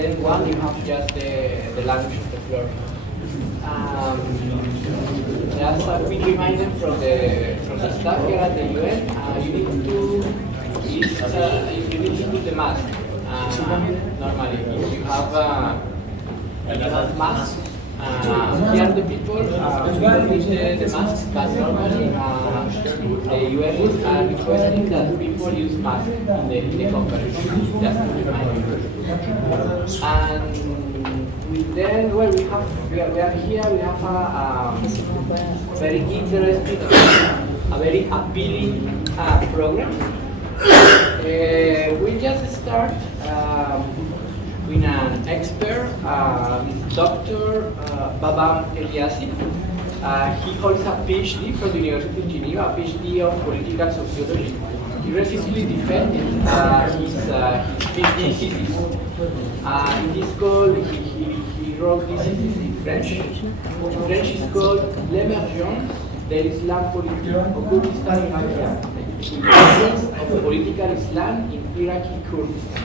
then one you have just the language of the floor. Just a quick reminder from the staff here at the UN, you need to put the mask. Normally, if you have masks, here the people we don't need the masks, but normally the UN is requesting that people use masks in the conference, just to remind you. And then, well, we are here, we have a very interesting, a very appealing program. We just start with an expert, Dr. Baban Eliassi. He holds a PhD from the University of Geneva, a PhD of political sociology. He recently defended his PhD thesis. In this call, he wrote this thesis in French. In French, it's called L'émergence de l'Islam politique au Kurdistan irakien. The influence of political Islam in Iraqi Kurdistan.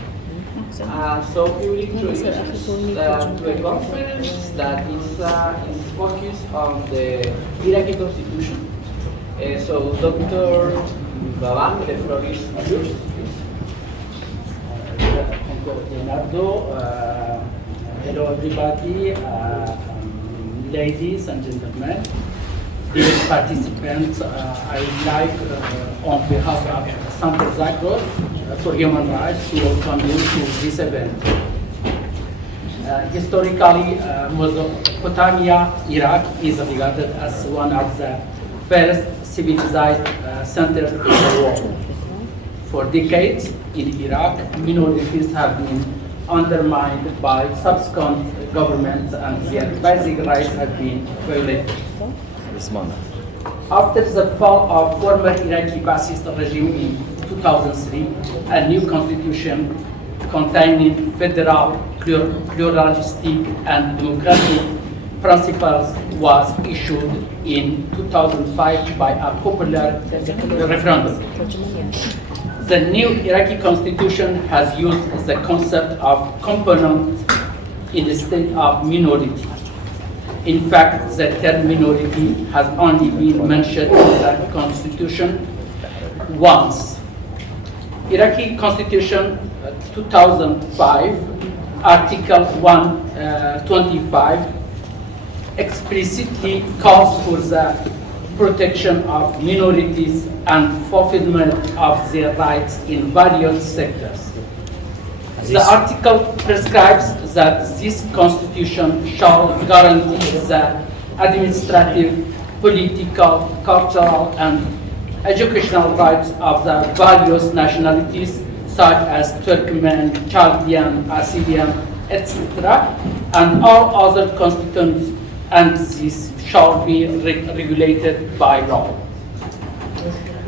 So he will introduce us to a conference that is focused on the Iraqi Constitution. So Dr. Baban, the floor is yours. Thank you, Leonardo. Hello, everybody, ladies and gentlemen. Dear participants, I would like, on behalf of Centre Zagros for Human Rights, to welcome you to this event. Historically, Mesopotamia, Iraq is regarded as one of the first civilized centers in the world. For decades in Iraq, minorities have been undermined by subsequent governments and their basic rights have been violated. After the fall of former Iraqi fascist regime in 2003, a new constitution containing federal, pluralistic and democratic principles was issued in 2005 by a popular referendum. The new Iraqi constitution has used the concept of component instead of minority. In fact, the term minority has only been mentioned in the constitution once. Iraqi Constitution 2005, Article 125, explicitly calls for the protection of minorities and fulfillment of their rights in various sectors. The article prescribes that this constitution shall guarantee the administrative, political, cultural, and educational rights of the various nationalities such as Turkmen, Chaldean, Assyrian, etc., and all other constituents, and this shall be regulated by law.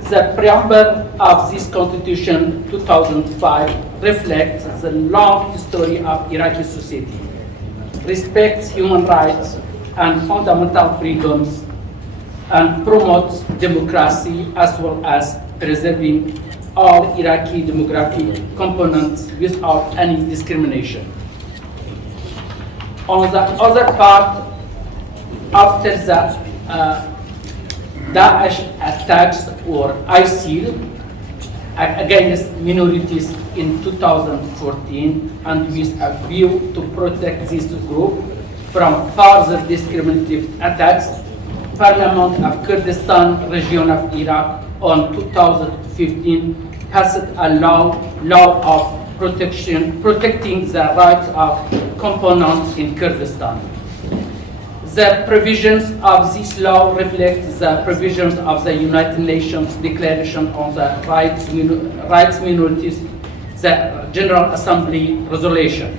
The preamble of this Constitution 2005 reflects the long history of Iraqi society, respects human rights and fundamental freedoms, and promotes democracy as well as preserving all Iraqi demographic components without any discrimination. On the other part, after the Daesh attacks or ISIL against minorities in 2014, and with a view to protect this group from further discriminative attacks, Parliament of Kurdistan region of Iraq on 2015 passed a law of protecting the rights of components in Kurdistan. The provisions of this law reflect the provisions of the United Nations Declaration on the Rights Minorities, the General Assembly Resolution.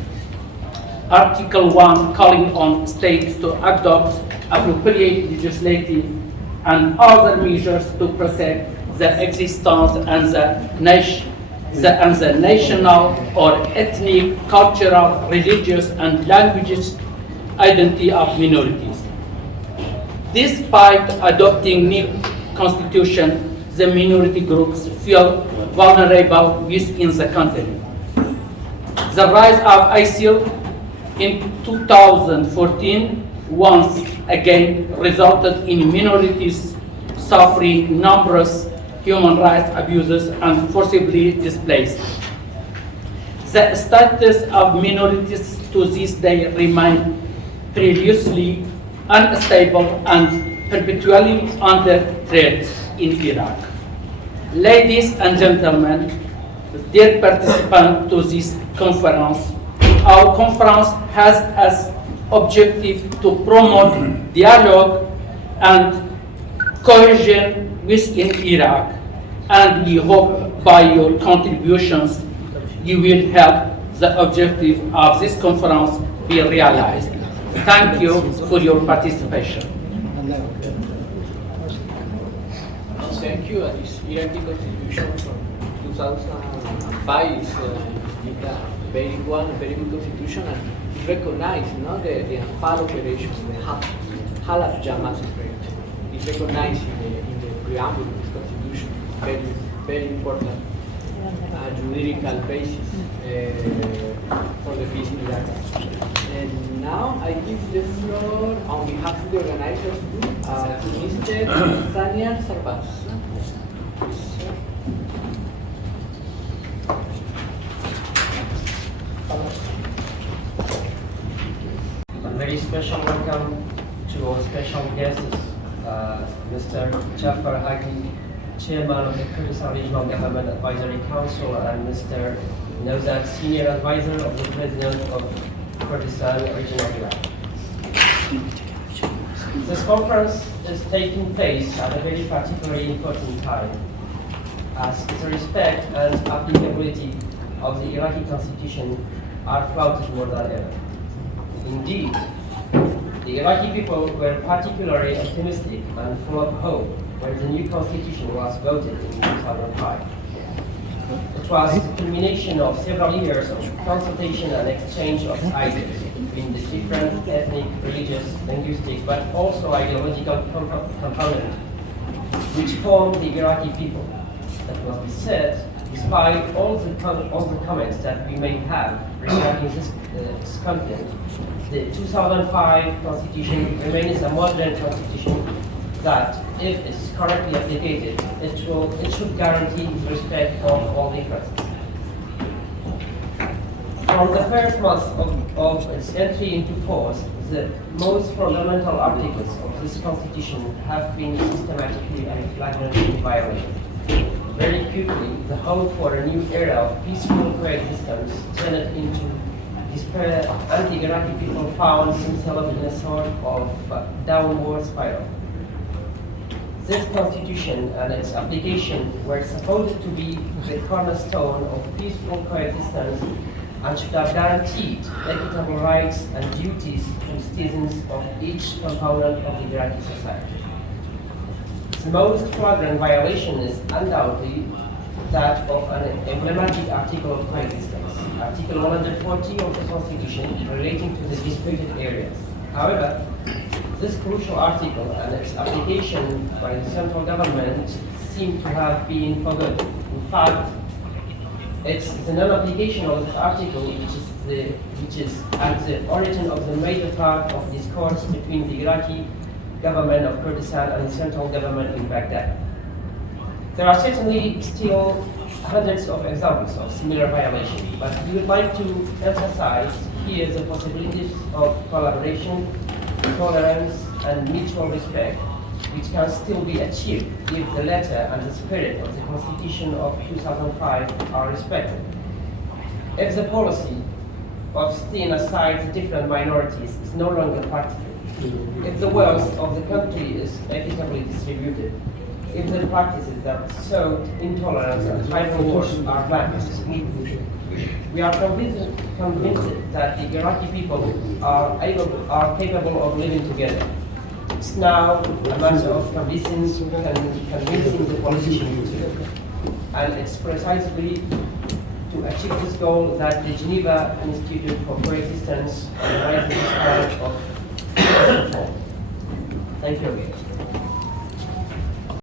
Article 1 calling on states to adopt appropriate legislative and other measures to protect the existence and the national or ethnic, cultural, religious, and languages identity of minorities. Despite adopting new constitution, the minority groups feel vulnerable within the country. The rise of ISIL in 2014 once again resulted in minorities suffering numerous human rights abuses and forcibly displaced. The status of minorities to this day remain previously unstable and perpetually under threat in Iraq. Ladies and gentlemen, dear participants to this conference, our conference has as objective to promote dialogue and cohesion within Iraq, and we hope by your contributions you will help the objective of this conference be realized. Thank you for your participation. Thank you. This Iraqi Constitution from 2005 is a very good constitution, and it recognizes the Anfal operation, the Halaf Jamaat project. It's recognized in the preamble of this constitution. Very important juridical basis for the peace in Iraq. And now I give the floor on behalf of the organizers to Mr. Daniel Sarbas. A very special welcome to our special guests, Mr. Jafar Haqi, Chairman of the Kurdistan Regional Government Advisory Council, and Mr. Nozad, Senior Advisor of the President of Kurdistan Regional Iraq. This conference is taking place at a very particularly important time, as the respect and applicability of the Iraqi Constitution are flouted more than ever. Indeed, the Iraqi people were particularly optimistic and full of hope when the new constitution was voted in 2005. It was the culmination of several years of consultation and exchange of ideas between the different ethnic, religious, linguistic, but also ideological components which form the Iraqi people. That must be said, despite all the comments that we may have regarding this content, the 2005 constitution remains a modern constitution that, if it is correctly applied, it should guarantee the respect of all differences. From the first month of its entry into force, the most fundamental articles of this constitution have been systematically and flagrantly violated. Very quickly, the hope for a new era of peaceful coexistence turned into despair, and the Iraqi people found themselves in a sort of downward spiral. This constitution and its application were supposed to be the cornerstone of peaceful coexistence and should have guaranteed equitable rights and duties to citizens of each component of the Iraqi society. The most flagrant violation is undoubtedly that of an emblematic article of coexistence, Article 140 of the Constitution relating to the disputed areas. However, this crucial article and its application by the central government seem to have been forgotten. In fact, it's the non-application of this article which is at the origin of the major part of discourse between the Iraqi government of Kurdistan and the central government in Baghdad. There are certainly still hundreds of examples of similar violations, but we would like to emphasize here the possibilities of collaboration, tolerance, and mutual respect, which can still be achieved if the letter and the spirit of the Constitution of 2005 are respected. If the policy of setting aside the different minorities is no longer practical, if the wealth of the country is equitably distributed, if the practices that sowed intolerance and tribal wars are vanished, we are convinced that the Iraqi people are capable of living together. It's now a matter of convincing the politicians, and it's precisely to achieve this goal that the Geneva Institute for Coexistence and Rising Star of Thank you.